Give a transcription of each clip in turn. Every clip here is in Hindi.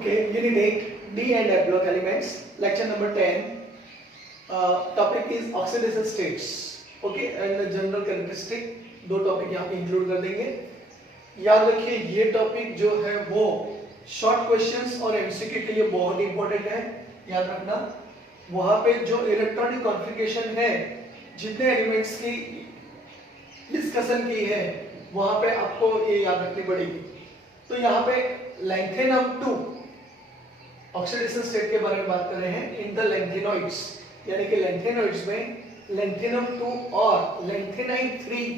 Okay, Unit 8, D and F block elements, lecture number 10. Topic is oxidation states. Okay, and general characteristic, दो टॉपिक यहाँ पे इंक्लूड कर देंगे. याद रखिए ये टॉपिक जो है वो शॉर्ट क्वेश्चंस और एमसीक्यू के लिए बहुत इंपॉर्टेंट है. याद रखना वहां पे जो इलेक्ट्रॉनिक कॉन्फ़िगरेशन है, जितने एलिमेंट्स की डिस्कशन की है वहां पे आपको ये याद रखनी पड़ेगी. तो यहाँ पे लैंथेनम 2 ऑक्सीडेशन स्टेट के बारे में बात कर रहे हैं. इन द लैंथेनॉइड्स, यानी कि लैंथेनॉइड्स में लैंथेनम 2 और लैंथेनाइट 3,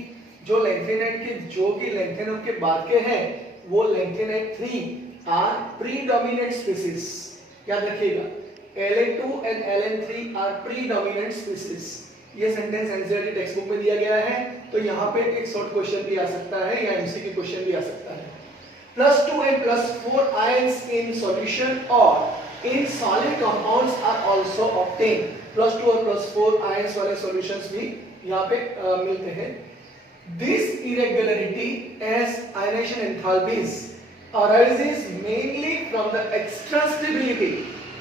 जो लैंथेनाइट के जो कि लैंथेनम के बाद के हैं वो लैंथेनाइट 3 आर प्रीडोमिनेंट स्पीसीज. याद रखिएगा La2 and Ln3 are predominant species. ये सेंटेंस एनसीईआरटी टेक्स्ट बुक में दिया गया है. तो यहाँ पे एक शॉर्ट क्वेश्चन भी आ सकता है या एमसीक्यू क्वेश्चन भी आ सकता है. +2 and +4 ions in solution or in solid compounds are also obtained. +2 और +4 ions वाले solutions भी यहाँ पे मिलते हैं. This irregularity as ionization enthalpies arises mainly from the extra stability.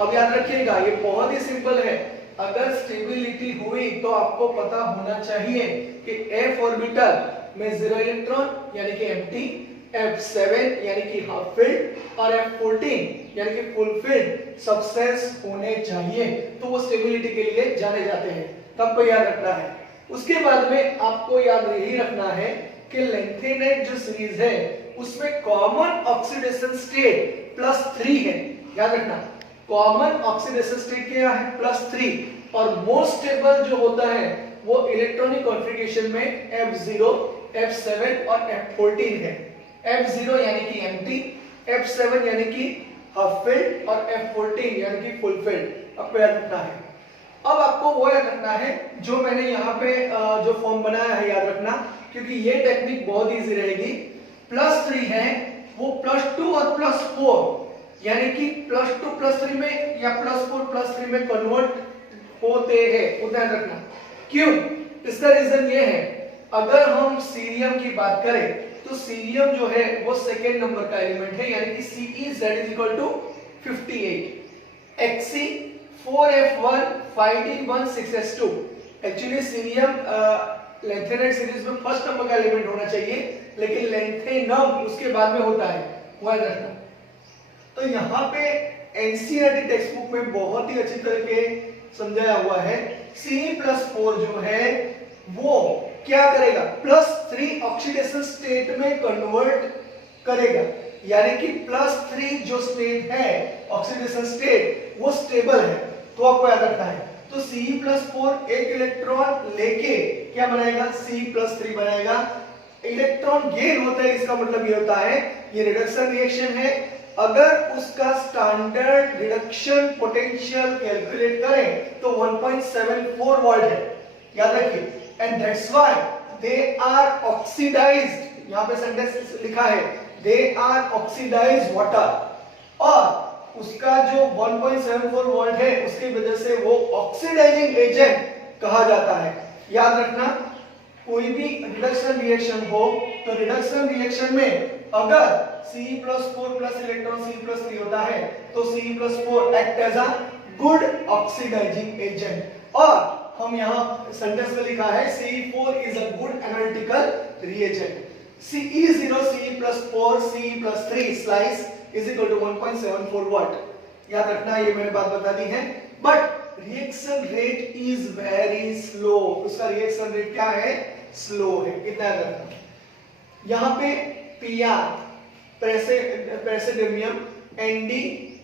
अब याद रखिएगा ये बहुत ही सिंपल है. अगर स्टेबिलिटी हुई तो आपको पता होना चाहिए कि f ऑर्बिटल में 0 इलेक्ट्रॉन यानी कि एम्प्टी, F7 यानी कि हाफ फिल्ड और F14 यानी कि फुल फिल्ड सब्सटेंस होने चाहिए. तो वो स्टेबिलिटी के लिए जाने जाते हैं. तब को याद रखना है. उसके बाद में आपको याद यही रखना है कि लैंथेनाइट जो सीरीज है उसमें कॉमन ऑक्सीडेशन स्टेट +3 है. याद रखना कॉमन ऑक्सीडेशन स्टेट क्या है +3 और मोस्ट स्टेबल जो होता है वो इलेक्ट्रॉनिक कॉन्फ़िगरेशन में F0, F7 और F14 है. F0 यानी कि एम्प्टी, F7 यानी कि हाफ फिल्ड और F14 यानी कि फुल फिल्ड. आपको याद रखना है. अब आपको वो याद रखना है जो मैंने यहाँ पे जो फॉर्म बनाया है याद रखना, क्योंकि ये टेक्निक बहुत इजी रहेगी. +3 है वो +2 और +4 यानी कि +2 +3 में या +4 +3 में कन्वर्ट होते हैं. उतना याद रखना. क्यों? इसका रीजन ये है अगर हम सीरियम की बात करें तो सीरियम जो है वो सेकेंड नंबर का एलिमेंट है यानी कि Ce(Z)=58, Xc 4f1 5d1 6s2. Actually cerium lanthanide series में फर्स्ट नंबर का एलिमेंट होना चाहिए, लेकिन लैंथेनम उसके बाद में होता है. वो याद रखना. तो यहाँ पे एनसीईआरटी टेक्स्ट बुक में बहुत ही अच्छी तरीके समझाया हुआ है. Ce+4 जो है वो क्या करेगा +3 ऑक्सीडेशन स्टेट में कन्वर्ट करेगा. यानी कि +3 जो स्टेट है ऑक्सीडेशन स्टेट वो स्टेबल है. तो आपको याद रखना है. तो Ce+4 एक इलेक्ट्रॉन लेके क्या बनाएगा Ce+3 बनाएगा. इलेक्ट्रॉन गेन होता है, इसका मतलब ये होता है ये रिडक्शन रिएक्शन है. अगर उसका स्टैंडर्ड रिडक्शन पोटेंशियल कैलकुलेट करें तो 1.74 वोल्ट है. याद रखिए. And that's why they are oxidized. यहाँ पे सेंटेंस लिखा है they are oxidized water. और उसका जो 1.74 वोल्ट है उसकी वजह से वो ऑक्सीडाइजिंग एजेंट कहा जाता है. याद रखना कोई भी रिडक्शन रिएक्शन हो तो रिडक्शन रिएक्शन में अगर Ce+4 प्लस इलेक्ट्रॉन Ce+3 होता है तो Ce+4 act as a good oxidising agent. और हम यहाँ सेंटेंस में लिखा है Ce4 is a good analytical reagent. Ce0 Ce+4 Ce+3 slice is equal to 1.74 watt. याद रखना ये मैंने बात बता दी है. But reaction rate is very slow. उसका रिएक्शन रेट क्या है स्लो है. इतना याद रखना. यहाँ पे Pr प्रेसिडियम, Nd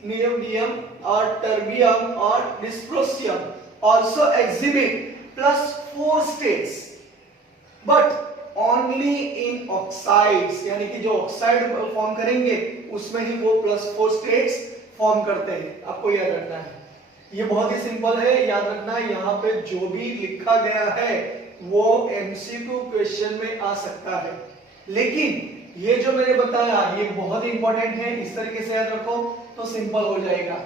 नियोडियम और टर्बियम और dysprosium also exhibit +4 states but only in oxides. यानी कि जो ऑक्साइड फॉर्म करेंगे उसमें ही वो +4 states फॉर्म करते हैं. आपको याद रखना है. ये बहुत ही सिंपल है. याद रखना यहाँ पे जो भी लिखा गया है वो एमसीक्यू क्वेश्चन में आ सकता है, लेकिन ये जो मैंने बताया ये बहुत ही इंपॉर्टेंट है. इस तरीके से याद रखो तो सिंपल हो जाएगा.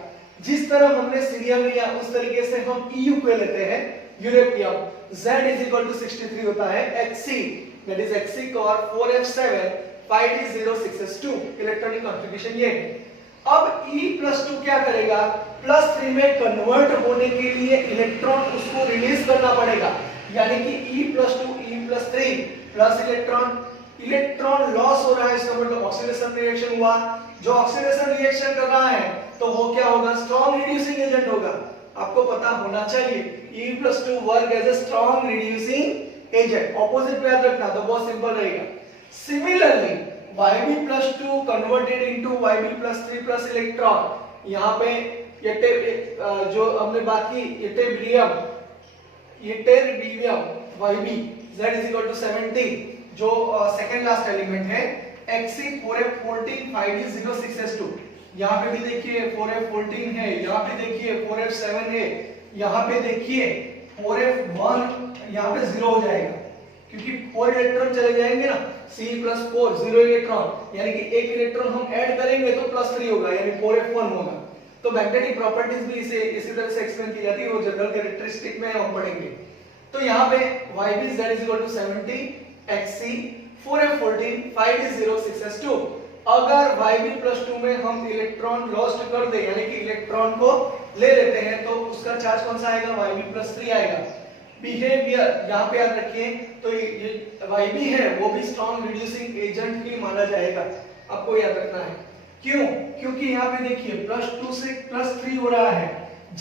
जिस तरह हमने सीरियम लिया उस तरीके से हम EU को लेते हैं. यूरेपियम Z=63 होता है. Xc that is Xc core 4f7 5d0 6s2 electronic configuration ये है. अब E+2 क्या करेगा, +3 में कन्वर्ट होने के लिए इलेक्ट्रॉन उसको रिलीज करना पड़ेगा, यानी कि E+2 E+3 plus electron loss हो रहा है, इसका मतलब ऑक्सीडेशन रिएक्शन हुआ। जो ऑक्सीडेशन रिएक्शन कर रहा है तो वो क्या होगा, स्ट्रॉन्ग रिड्यूसिंग एजेंट होगा। आपको पता होना चाहिए E+2 work as a strong reducing agent. Opposite पे याद रखना तो बहुत सिंपल रहेगा। Similarly Yb+2 converted into Yb+3 plus electron, यहाँ पे ये जो हमने बात की इटेरिबियम Yb Z=70, जो सेकंड लास्ट एलिमेंट है Xc4f14 5d06s2, यहाँ पे भी देखिए 4f14 है, यहाँ पे देखिए 4f7 है, यहाँ पे देखिए 4f1, यहाँ पे 0 हो जाएगा क्योंकि 4 इलेक्ट्रॉन चले जाएंगे ना, C+4 0 इलेक्ट्रॉन, यानी कि एक इलेक्ट्रॉन हम ऐड करेंगे तो +3 होगा, यानी 4f1 होगा। तो मैग्नेटिक प्रॉपर्टीज भी इसी तरह से एक्सप्लेन की जाती है, वो जनरल कैरेक्टरिस्टिक में हम पढ़ेंगे। तो यहाँ पे Yb Z=70 Xc4f14 5d06s2, अगर Yb+2 में हम इलेक्ट्रॉन लॉस्ट कर दे, यानी कि इलेक्ट्रॉन को ले लेते हैं, तो उसका चार्ज कौन सा आएगा, Yb+3 आएगा। बिहेवियर यहाँ पे याद रखिए, तो ये Yb है वो भी स्ट्रॉन्ग रिड्यूसिंग एजेंट ही माना जाएगा, आपको याद रखना है। क्यों, क्योंकि यहाँ पे देखिए +2 से +3 हो रहा है,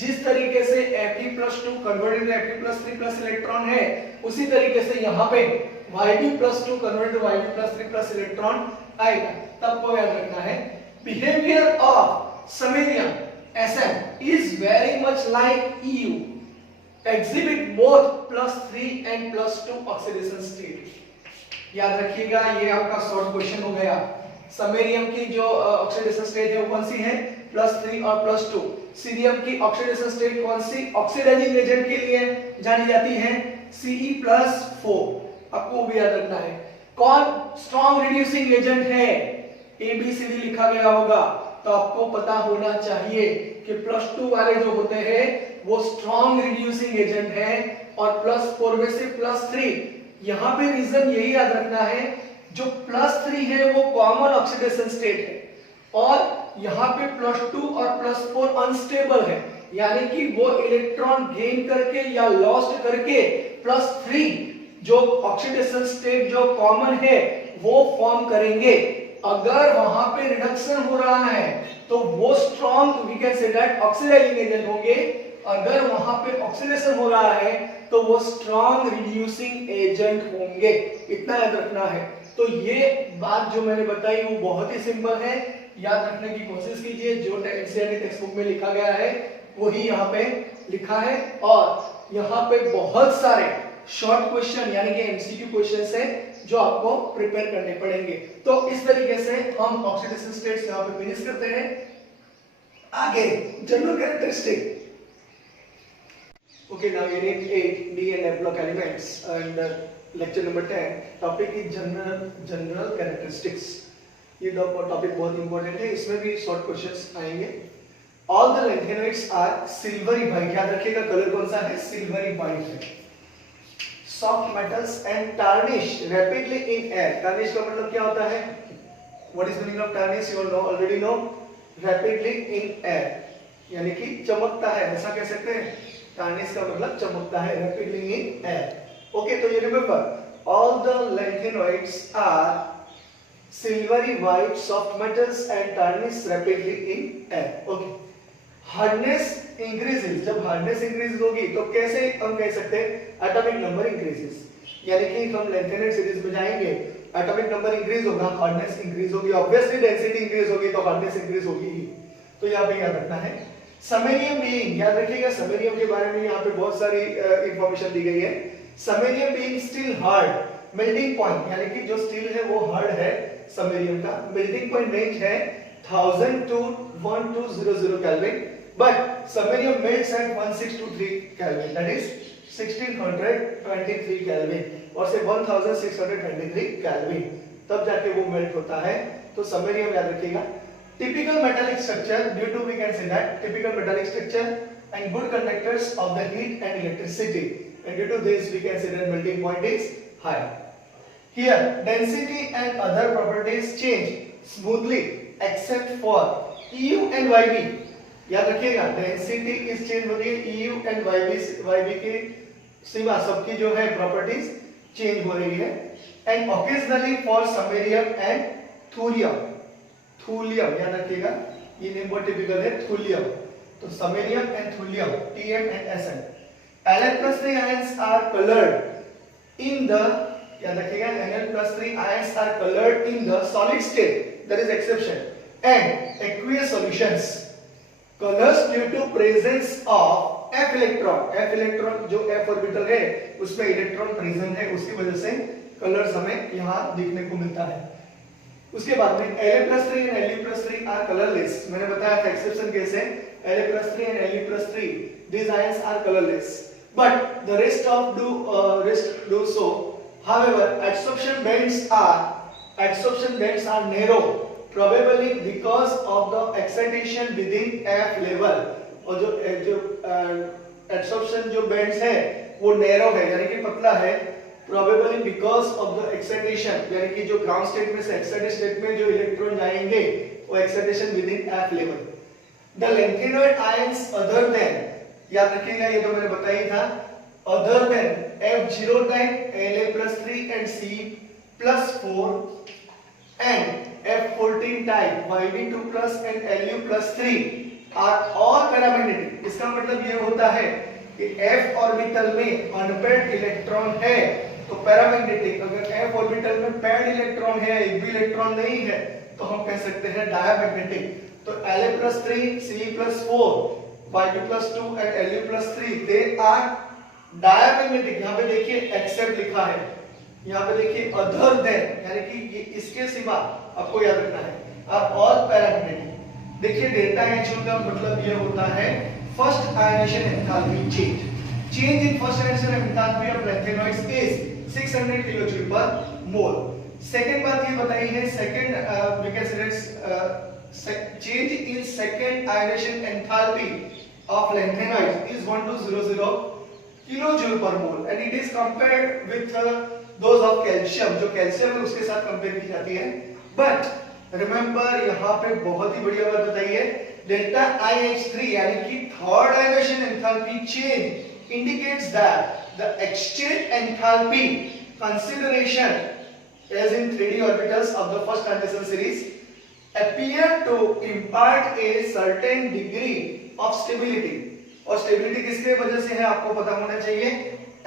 जिस तरीके से Fe+2 converted to Fe+3 plus electron है, उसी तरीके से यहाँ पे Yb+2 converted to Yb+3 plus electron आएगा। तब को याद रखना है behaviour of samarium Sm is very much like Eu, exhibit both +3 and +2 oxidation state. याद रखिएगा, ये आपका शॉर्ट क्वेश्चन हो गया। समैरियम की जो ऑक्सीडेशन स्टेट है वो कौन सी है, +3 और +2। सीरियम की ऑक्सीडेशन स्टेट कौन सी ऑक्सीडाइजिंग एजेंट के लिए जानी जाती है, Ce+4। आपको वो भी याद रखना है। कौन स्ट्रॉन्ग रिड्यूसिंग एजेंट है, ABCD लिखा गया होगा, तो आपको पता होना चाहिए कि +2 वाले जो होते हैं वो स्ट्रॉन्ग रिड्यूसिंग एजेंट है, और +4 में से +3, यहाँ पे रीजन यही याद रखना है, जो +3 है वो कॉमन ऑक्सीडेशन स्टेट है, और यहाँ पे +2 और +4 अनस्टेबल है, यानी कि वो इलेक्ट्रॉन गेन करके या लॉस्ट करके +3 जो ऑक्सीडेशन स्टेट जो कॉमन है वो फॉर्म करेंगे। अगर वहां पे रिडक्शन हो रहा है तो वो strong we can say that oxidising agent होंगे, अगर वहां पे ऑक्सीडेशन हो रहा है तो वो स्ट्रॉन्ग रिड्यूसिंग एजेंट होंगे, इतना याद रखना है। तो ये बात जो मैंने बताई वो बहुत ही सिंपल है, याद रखने की कोशिश कीजिए। जो एनसीईआरटी टेक्स्ट बुक में लिखा गया है वही यहाँ पे लिखा है, और यहाँ पे बहुत सारे शॉर्ट क्वेश्चन यानी कि एमसीक्यू क्वेश्चंस है जो आपको प्रिपेयर करने पड़ेंगे। तो इस तरीके से हम ऑक्सीडेशन स्टेट्स यहाँ पे फिनिश करते हैं। आगे general characteristic. Okay, now unit 8 D and F block elements and lecture number 10 topic is general characteristics। ये टॉपिक बहुत इंपॉर्टेंट है, इसमें भी शॉर्ट क्वेश्चंस आएंगे। All the lanthanoids are silvery white, याद रखिएगा कलर कौन सा है, सिल्वरी व्हाइट है। Soft metals and tarnish rapidly in air। tarnish का मतलब क्या होता है, what is the meaning of tarnish, you all already know, rapidly in air यानी कि चमकता है, ऐसा कह सकते हैं। tarnish का मतलब चमकता है, rapidly in air। okay, तो ये remember all the lanthanoids are silvery white soft metals and tarnish rapidly in air। okay, hardness increases, जब हार्डनेस इंक्रीज होगी तो कैसे हम कह सकते हैं एटॉमिक नंबर इंक्रीजेस, यानी कि हम लैंथेनाइड सीरीज में जाएंगे, एटॉमिक नंबर इंक्रीज होगा, हार्डनेस इंक्रीज होगी, ऑब्वियसली डेंसिटी इंक्रीज होगी तो हार्डनेस इंक्रीज होगी ही। तो यहाँ पे याद रखना है। समैरियम बीइंग, याद रखिएगा समैरियम के बारे में यहाँ पे बहुत सारी इंफॉर्मेशन दी गई है। Samarium being still hard, melting point यानी कि जो स्टील है वो हार्ड है समैरियम का, मेल्टिंग पॉइंट रेंज है 1000 to 1200 kelvin, but samarium melts at 1623 Kelvin, that is 1623 Kelvin, और से 1623 Kelvin तब जाके वो मेल्ट होता है। तो samarium याद रखिएगा। Typical metallic structure, due to we can say that typical metallic structure and good conductors of the heat and electricity, and due to this we can say that melting point is high. Here density and other properties change smoothly except for EU and YB याद रखिएगा, डेंसिटी इज चेंज हो रही है, EU एंड YB की सीमा सबकी जो है प्रॉपर्टीज चेंज हो रही है। And occasionally for samarium and thurium, thulium याद रखिएगा, ये नेम बहुत टिपिकल है थूलियम, तो samarium and thulium TM and SN। Al+3 ions are colored in the, याद रखिएगा, Al+3 ions are colored in the solid state, there is exception, and aqueous solutions colors due to presence of f electron जो f ऑर्बिटल है उसमें इलेक्ट्रॉन प्रेजेंट है, उसकी वजह से कलर्स हमें यहाँ दिखने को मिलता है। उसके बाद में La+3 and Le+3 are colorless, मैंने बताया था एक्सेप्शन केस है, La+3 and Le+3 these ions are colorless but the rest do so. However, adsorption bands are narrow probably because of the excitation within F level, और जो एब्सॉर्प्शन जो बैंड्स है वो नैरो है यानी कि पतला है, probably because of the excitation यानी कि जो ग्राउंड स्टेट में से एक्साइटेड स्टेट में जो इलेक्ट्रॉन जाएंगे वो excitation with in F level. The lanthanoid ions other than, याद रखिएगा ये तो मैंने बताया था, other than F0 type La+3 and C+4 and F14 type YB2+ and Lu+3 are all paramagnetic। इसका मतलब ये होता है कि f ऑर्बिटल में अनपेयर्ड इलेक्ट्रॉन है तो पैरामैग्नेटिक, अगर f ऑर्बिटल में पेयर्ड इलेक्ट्रॉन है, एक भी इलेक्ट्रॉन नहीं है, तो हम कह सकते हैं डायमैग्नेटिक। तो La+3 Ce+4 YB+2 and Lu+3 they are diamagnetic. यहाँ पे देखिए एक्सेप्ट लिखा है, यहाँ पे देखिए अदर देन यानी कि ये इसके सिवा आपको याद रखना है, आप ऑल पैरामैग्नेटिक। देखिए डेल्टा H का मतलब ये होता है first ionisation enthalpy change in first ionisation enthalpy of lanthanoids is 600 kilojoule per mole. Second बात ये बताई है, second we can say change in second ionisation enthalpy of lanthanoids is 1200 kilojoule per mole and it is compared with those of calcium, जो कैल्शियम है उसके साथ कंपेयर की जाती है। बट रिमेंबर यहाँ पे बहुत ही बढ़िया बात बताई है, डेल्टा IH3 यानी कि third ionisation enthalpy change indicates that the exchange enthalpy consideration as in 3d orbitals of the first transition series appear to impart a certain degree of stability, और स्टेबिलिटी किसके वजह से है आपको पता होना चाहिए,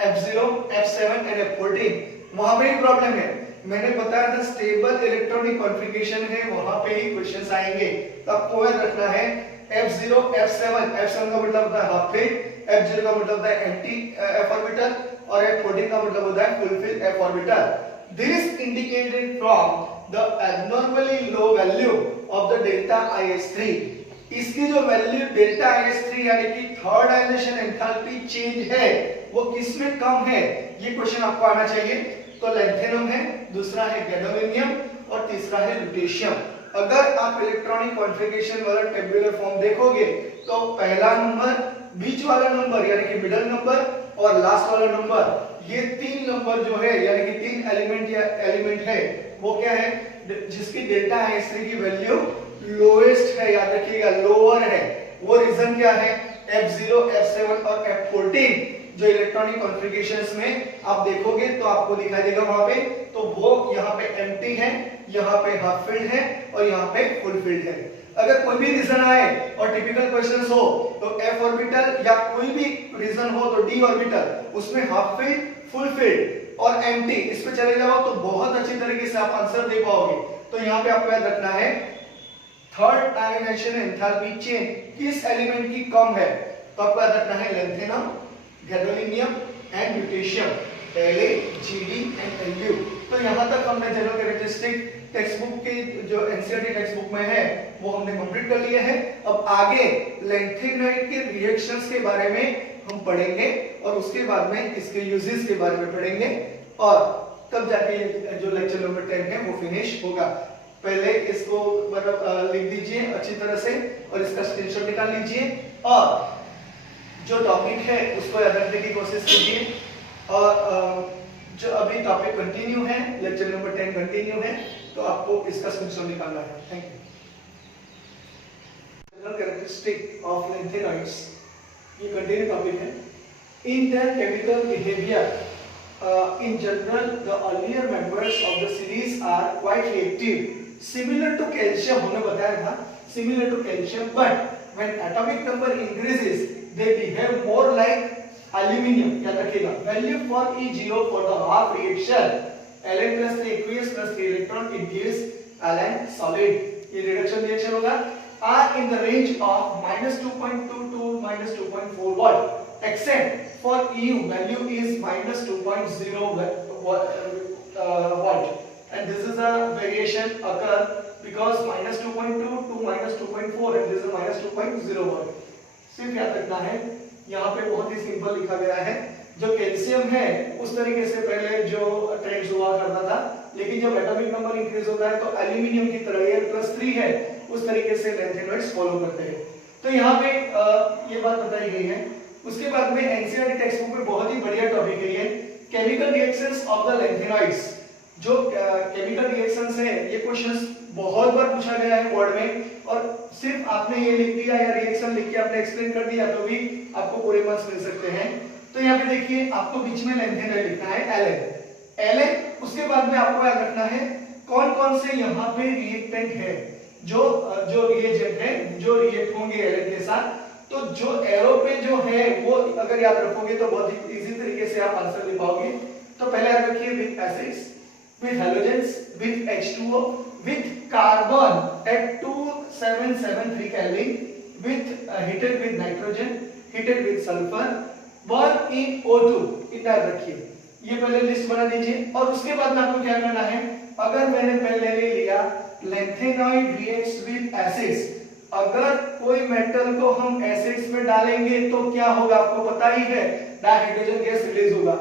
F0, F7 and F14। वहां पे ही प्रॉब्लम है, मैंने बताया था स्टेबल इलेक्ट्रॉनिक कॉन्फ़िगरेशन है, वहां पे ही क्वेश्चंस आएंगे, तो आपको याद रखना है F0 F7 का मतलब होता है हाफ फिल्ड, F0 का मतलब होता है एंटी f ऑर्बिटल और F14 का मतलब होता है full field f orbital. This indicated from the abnormally low value of the delta IH3। इसकी जो वैल्यू डेल्टा IH3 यानी कि थर्ड आयनेशन एंथैल्पी चेंज है वो किसमें कम है, ये क्वेश्चन आपको आना चाहिए। तो लैंथेनम है, दूसरा है गैडोलिनियम और तीसरा है लुटेशियम। अगर आप इलेक्ट्रॉनिक कॉन्फ़िगरेशन वाला टेबुलर फॉर्म देखोगे तो पहला नंबर, बीच वाला नंबर यानी कि मिडिल नंबर और लास्ट वाला नंबर, ये तीन नंबर जो है यानी कि तीन एलिमेंट है वो क्या है, जिसकी डेल्टा IH3 की वैल्यू लोएस्ट है, याद रखिएगा लोअर है। वो रीजन क्या है, F0, F7 और F14 जो इलेक्ट्रॉनिक कॉन्फ़िगरेशंस में आप देखोगे तो आपको दिखाई देगा वहां पे, तो वो यहाँ पे एम्प्टी है, यहाँ पे हाफ फील्ड है और यहाँ पे फुल फील्ड है। अगर कोई भी रीजन आए और टिपिकल क्वेश्चंस हो तो f ऑर्बिटल या कोई भी रीजन हो तो d ऑर्बिटल, उसमें हाफ फील्ड, फुल फील्ड और एम्प्टी, इस पे चले जाओ तो बहुत अच्छी तरीके से आप आंसर दे पाओगे। तो यहाँ पे आपको याद रखना है थर्ड आयनेशन एंथैल्पी चेंज किस एलिमेंट की कम है, तो आपको याद रखना है lanthanum, gadolinium and lutetium, La, Gd and Lu। तो यहाँ तक हमने जनरल कैरेक्टरिस्टिक टेक्स्ट बुक के जो एनसीईआरटी टेक्स्ट बुक में है वो हमने कंप्लीट कर लिया है। अब आगे लैंथेनॉइड के रिएक्शंस के बारे में हम पढ़ेंगे और उसके बाद में इसके यूजेस के बारे में पढ़ेंगे और तब जाके ये जो लेक्चर नंबर 10 है वो फिनिश होगा। पहले इसको मतलब लिख दीजिए अच्छी तरह से और इसका स्क्रीनशॉट निकाल लीजिए और जो टॉपिक है उसको याद रखने की कोशिश कीजिए। और जो अभी टॉपिक कंटिन्यू है, लेक्चर नंबर 10 कंटिन्यू है, तो आपको इसका स्क्रीनशॉट निकालना है। Thank you. Characteristic of lanthanoids, ये कंटिन्यू टॉपिक है। In their chemical behaviour in general the earlier members of the series are quite reactive, similar to calcium, हमने बताया था similar to calcium, but when atomic number increases they behave more like aluminum। याद रखिएगा value for E0 for the half reaction Ln plus 3 aqueous plus 3 electron it gives Ln solid। ये reduction reaction होगा are in the range of -2.2 to -2.4 watt except for EU value is -2.0 watt and this is a variation occur because -2.2 to -2.4 and this is -2.0 watt। सिर्फ याद रखना है यहाँ पे बहुत ही सिंपल लिखा गया है, जो कैल्शियम है उस तरीके से पहले जो ट्रेंड्स हुआ करता था, लेकिन जब एटॉमिक नंबर इंक्रीज होता है तो एल्यूमिनियम की तरह Al+3 है उस तरीके से लैंथेनॉइड्स फॉलो करते हैं। तो यहाँ पे ये बात बताई गई है। उसके बाद में एनसीईआरटी टेक्स्ट बुक में बहुत ही बढ़िया टॉपिक है ये chemical reactions of the lanthanoids. जो केमिकल रिएक्शंस है ये क्वेश्चंस बहुत बार पूछा गया है बोर्ड में, और सिर्फ आपने ये लिख दिया या रिएक्शन लिख के आपने एक्सप्लेन कर दिया तो भी आपको पूरे मार्क्स मिल सकते हैं। तो यहाँ पे देखिए आपको बीच में लैंथेनॉइड लिखना है Ln, उसके बाद में आपको याद रखना है कौन कौन से यहाँ पे रिएक्टेंट है, जो रिएजेंट है जो रिएक्ट होंगे Ln के साथ। तो जो एरो पे जो है वो अगर याद रखोगे तो बहुत ही इजी तरीके से आप आंसर दे पाओगे। तो पहले याद रखिए with acids, with halogens, with H2O, with carbon at 2773 kelvin, with heated with nitrogen, heated with sulphur, burn in O2। इतना याद रखिए, ये पहले लिस्ट बना दीजिए। और उसके बाद में आपको क्या करना है, अगर मैंने पहले ले लिया लैंथेनॉइड रिएक्ट्स विद एसिड्स, अगर कोई मेटल को हम एसिड्स में डालेंगे तो क्या होगा आपको पता ही है, डायहाइड्रोजन गैस रिलीज होगा।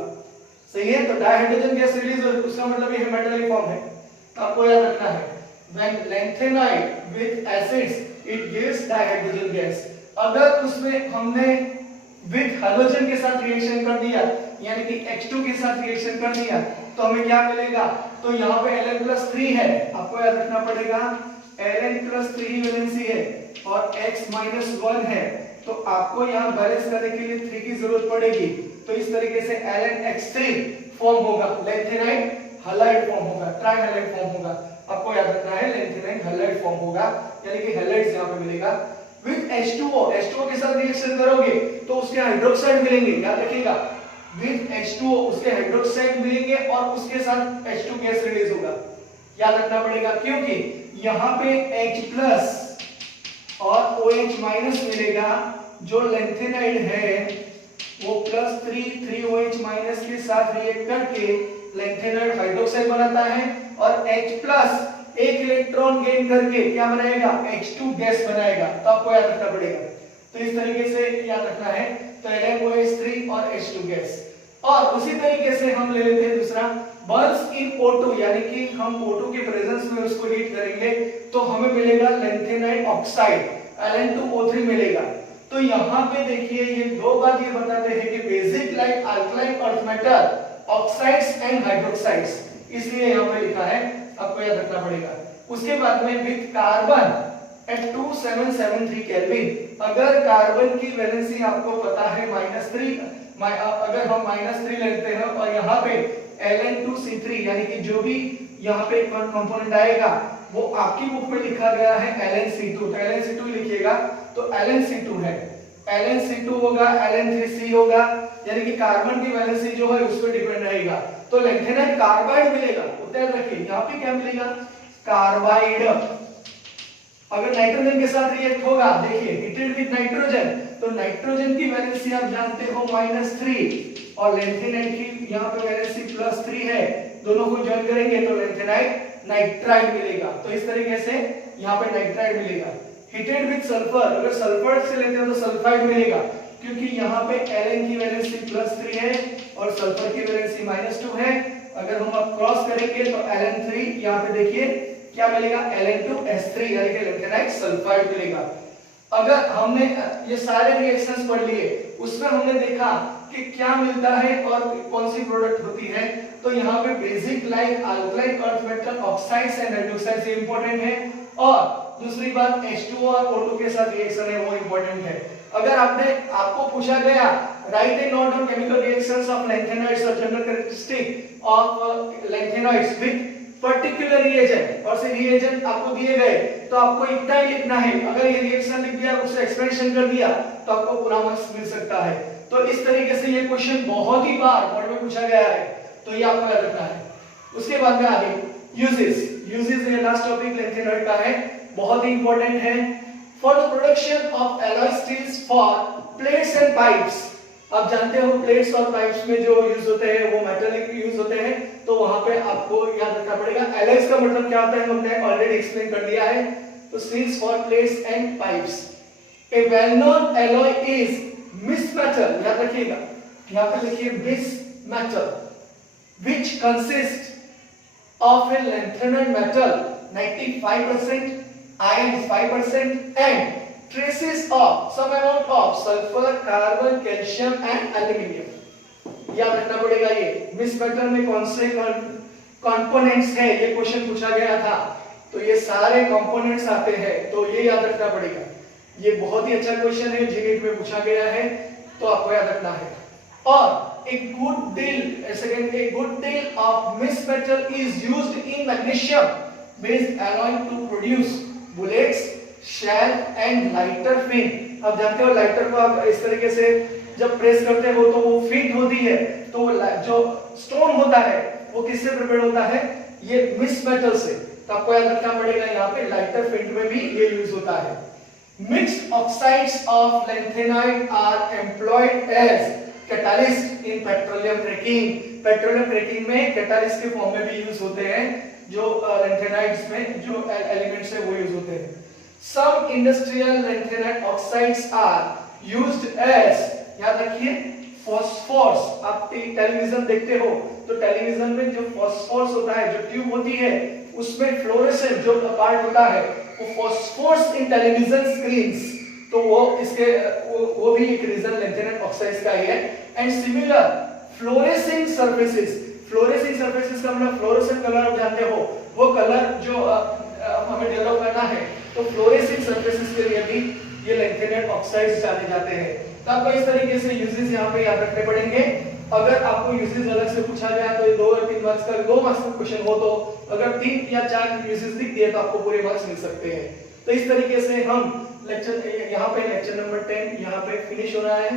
सही है, तो डायहाइड्रोजन गैस रिलीज हो उसका मतलब ये मेटल फॉर्म है। तो आपको याद रखना है when lanthanide with acids it gives dihydrogen gas. अगर उसमें हमने विद हैलोजन के साथ रिएक्शन कर दिया यानी कि H2 के साथ रिएक्शन कर दिया तो हमें क्या मिलेगा, तो यहाँ पे Ln+3 है, आपको याद रखना पड़ेगा Ln+3 ही वैलेंसी है और X-1 है, तो आपको यहाँ बैलेंस करने के लिए 3 की जरूरत पड़ेगी। तो इस तरीके से LnX3 फॉर्म होगा, लैंथेनाइड हैलाइड फॉर्म होगा, ट्राई हैलाइड फॉर्म होगा। आपको याद रखना है लैंथेनाइड हैलाइड फॉर्म होगा, यानी कि हैलाइड्स यहाँ पे मिलेगा। विद H2O के साथ रिएक्शन करोगे तो उसके हाइड्रोक्साइड मिलेंगे, याद रखिएगा विद H2O उसके हाइड्रोक्साइड मिलेंगे और उसके साथ H2 गैस रिलीज होगा, याद रखना पड़ेगा, क्योंकि यहाँ पे H+ और OH- मिलेगा। जो लैंथेनाइड है वो +3 OH- के साथ रिएक्ट करके लैंथेनाइड हाइड्रोक्साइड बनाता है और H+ एक इलेक्ट्रॉन गेन करके क्या बनाएगा, H2 गैस बनाएगा। तो आपको याद रखना पड़ेगा, तो इस तरीके से याद रखना है। तो LnOH3 और H2 गैस। और उसी तरीके से हम ले लेते हैं दूसरा बर्न्स इन O2, यानी कि हम O2 के प्रेजेंस में उसको हीट करेंगे तो हमें मिलेगा लैंथेनाइड ऑक्साइड Ln2O3 मिलेगा। तो यहाँ पे देखिए ये दो बात ये बताते हैं कि basic like alkaline earth metal oxides and hydroxides, इसलिए यहाँ पे लिखा है, आपको याद रखना पड़ेगा। उसके बाद में विद कार्बन एट 2773 केल्विन, अगर कार्बन की वैलेंसी आपको पता है -3, अगर हम -3 लेते हैं और यहाँ पे Ln2C3 यानी कि जो भी यहाँ पे कंपोनेंट आएगा वो आपकी बुक में लिखा गया है Ln(C2), तो Ln(C2) लिखिएगा, तो Ln(C2) है, Ln(C2) होगा, Ln3C होगा, यानी कि कार्बन की वैलेंसी जो है उस पर डिपेंड रहेगा। तो लैंथेनाइड कार्बाइड मिलेगा, ध्यान रखिए यहाँ पे क्या मिलेगा, कार्बाइड। अगर नाइट्रोजन के साथ रिएक्ट होगा, देखिए हीटेड विद नाइट्रोजन, तो नाइट्रोजन की वैलेंसी आप जानते हो -3 और लैंथेनाइड की यहाँ पे वैलेंसी +3 है, दोनों को ज्वाइन करेंगे तो लैंथेनाइड नाइट्राइड मिलेगा। तो इस तरीके से यहाँ पे नाइट्राइड मिलेगा। हीटेड विद सल्फर, अगर सल्फर से लेते हो तो सल्फाइड मिलेगा, क्योंकि यहाँ पे Ln की वैलेंसी +3 है और सल्फर की वैलेंसी -2 है। अगर हम अब क्रॉस करेंगे तो Ln3 यहाँ पे देखिए क्या मिलेगा, Ln2S3 यानी कि लैंथेनाइड सल्फाइड मिलेगा। अगर हमने ये सारे रिएक्शंस पढ़ लिए, उसमें हमने देखा कि क्या मिलता है और कौन सी प्रोडक्ट होती है। तो यहाँ पे basic like alkaline earth metal oxides and hydroxides ये इंपॉर्टेंट है, और दूसरी बात H2O और O2 के साथ रिएक्शन है वो इंपॉर्टेंट है। अगर आपको पूछा गया write a note on chemical reactions of lanthanoids और general characteristic of lanthanoids with particular reagent, और से रिएजेंट आपको दिए गए तो आपको इतना ही लिखना है। अगर ये रिएक्शन लिख दिया उससे एक्सप्रेशन कर दिया तो आपको पूरा मार्क्स मिल सकता है। तो इस तरीके से ये क्वेश्चन बहुत ही बार बोर्ड में पूछा गया है, तो ये आपको याद रखना है। उसके बाद में आगे यूजेस ये लास्ट टॉपिक लैंथेनॉइड का है, बहुत ही इंपॉर्टेंट है। For the production of alloy steels for plates and pipes, आप जानते हो प्लेट्स और पाइप्स में जो यूज होते हैं वो मेटालिक यूज होते हैं, तो वहां पे आपको याद रखना पड़ेगा। एलॉयज का मतलब क्या होता है हमने ऑलरेडी एक्सप्लेन कर दिया है। तो steels for plates and pipes, a well known alloy is mixed metal, याद रखिएगा यहां पे लिखिए mixed metal which consists of a lanthanide metal 95%, iron 5% and traces of some amount of sulfur, carbon, calcium and aluminium। याद रखना पड़ेगा ये मिक्स्ड मेटल में कौन से कंपोनेंट्स है, ये क्वेश्चन पूछा गया था, तो ये सारे कंपोनेंट्स आते हैं, तो ये याद रखना पड़ेगा। ये बहुत ही अच्छा क्वेश्चन है, जीनीट में पूछा गया है, तो आपको याद रखना है। और a good deal of mixed metal is used in magnesium based alloy to produce bullets, shell and lighter fin। अब जानते हो लाइटर को आप इस तरीके से जब प्रेस करते हो तो वो फिन होती है, तो जो स्टोन होता है वो किससे प्रिपेयर होता है, ये मिक्स्ड मेटल से। तो आपको याद रखना पड़ेगा यहाँ पे लाइटर फिन में भी ये यूज होता है। Mixed oxides of lanthanide are employed as catalyst in petroleum cracking. Petroleum cracking में कैटालिस्ट के फॉर्म में भी यूज होते हैं, जो लैंथेनाइड्स में जो एलिमेंट्स है वो यूज होते हैं। Some industrial lanthanide oxides are used as, याद रखिए फॉस्फोरस। आप टेलीविजन देखते हो तो टेलीविजन में जो फॉस्फोरस होता है, जो ट्यूब होती है उसमें फ्लोरेसेंट जो पार्ट होता है वो फॉस्फोरस इन टेलीविजन स्क्रीन्स, तो वो इसके वो भी एक रीजन लैंथेनाइड ऑक्साइड्स का ही है। एंड सिमिलर फ्लोरेसिंग सरफेसेस, फ्लोरेसिंग सरफेसेस का मतलब फ्लोरेसेंट कलर आप जानते हो, वो कलर जो हमें डेवलप करना है, तो फ्लोरेसिंग सरफेसेस के लिए भी ये लैंथेनाइड ऑक्साइड्स जाने जाते हैं। तो आपको इस तरीके से यूजेस यहाँ पे याद रखने पड़ेंगे। अगर आपको यूजेस अलग से पूछा गया तो ये 2 और 3 मार्क्स का 2 मार्क्स का क्वेश्चन हो, तो अगर 3 या 4 यूजेस लिख दिए तो आपको पूरे मार्क्स मिल सकते हैं। तो इस तरीके से हम लेक्चर यहाँ पे लेक्चर नंबर 10 यहाँ पे फिनिश हो रहा है,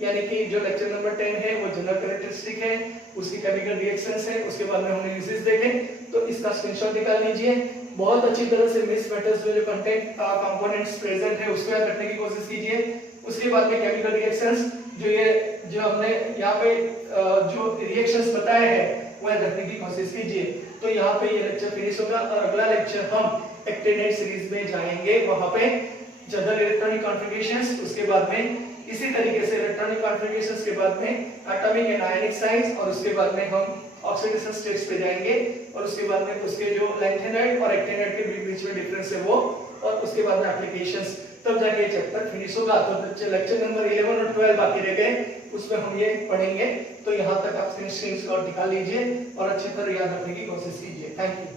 यानी कि जो लेक्चर नंबर 10 है वो जनरल कैरेक्टरिस्टिक है, उसकी केमिकल रिएक्शंस है, उसके बाद में हमने यूजेस देखे, तो इसका स्क्रीनशॉट निकाल लीजिए। बहुत अच्छी तरह से मिक्स्ड मेटल्स में जो कंटेंट कंपोनेंट्स प्रेजेंट है उसको याद रखने की कोशिश कीजिए। उसके बाद में केमिकल रिएक्शंस जो हमने यहाँ पे जो रिएक्शंस बताए हैं वो याद रखने की कोशिश कीजिए। तो यहाँ पे ये लेक्चर फिनिश होगा और अगला लेक्चर हम एक्टिनेट सीरीज में जाएंगे, वहां पे जनरल इलेक्ट्रॉनिक कॉन्फ़िगरेशंस, उसके बाद में इसी तरीके से इलेक्ट्रॉनिक कॉन्फ़िगरेशंस के बाद में एटॉमिक एंड आयनिक साइंस, और उसके बाद में हम ऑक्सीडेशन स्टेट्स पे जाएंगे, और उसके बाद में उसके जो लैंथेनाइड और एक्टिनेट के बीच में डिफरेंस है वो, और उसके बाद में एप्लीकेशंस, तब जाके चैप्टर फिनिश होगा। तो लेक्चर नंबर 11 और 12 बाकी रह गए, उसमें हम ये पढ़ेंगे। तो यहाँ तक आप स्क्रीनशॉट निकाल लीजिए और अच्छी तरह याद रखने की कोशिश कीजिए। Thank you.